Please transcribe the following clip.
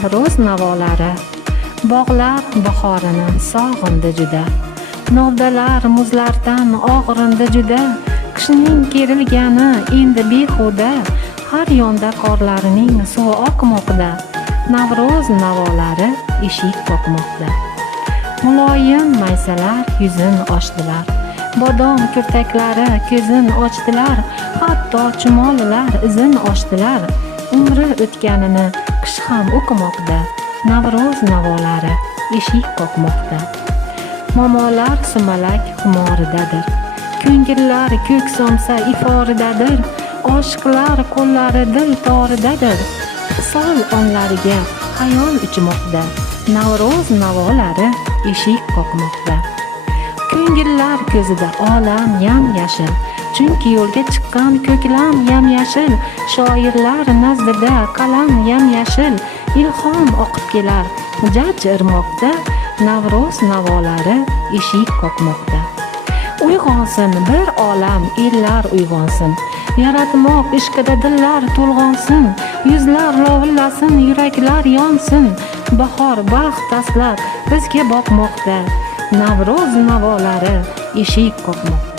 Navro'z navolari. Bog'lar bahorini sog'indi juda. Novdalar muzlardan og'rindi juda. Qishning kerilgani endi behuda. Har yonda qorlarning suvi oqmoqda. Navro'z navolari eshik qoqmoqda. Muloyim maysalar yuzin ochdilar. Bodom kurtaklari ko'zin ochdilar. Hatto chumolilar izin ochdilar. Umri o'tganini qish ham o'qimoqda. Navro'z navolari eshik qoqmoqda. Momolar sumalak xumoridadir. Ko'ngillar ko'k somsa iforidadir. Oshiqlar qo'llari dil toridadir. Sol onlariga xayol uchmoqda. Navro'z navolari eshik qoqmoqda. Ko'ngillar ko'zida olam yam-yashil. Chunki yo'lga chiqqan ko'klam yam-yashil. Shoirlar nazdida qalam yam-yashil. Ilhom oqib kelar jaj irmoqda. Navro'z navolari eshik qoqmoqda. Uyg'onsin bir olam ellar uyg'onsin. Yaratmoq ishqida dillar to'lg'onsin. Yuzlar lovillasin, yuraklar yonsin. Bahor baxt taslab bizga boqmoqda. Navro'z navolari eshik qoqmoqda.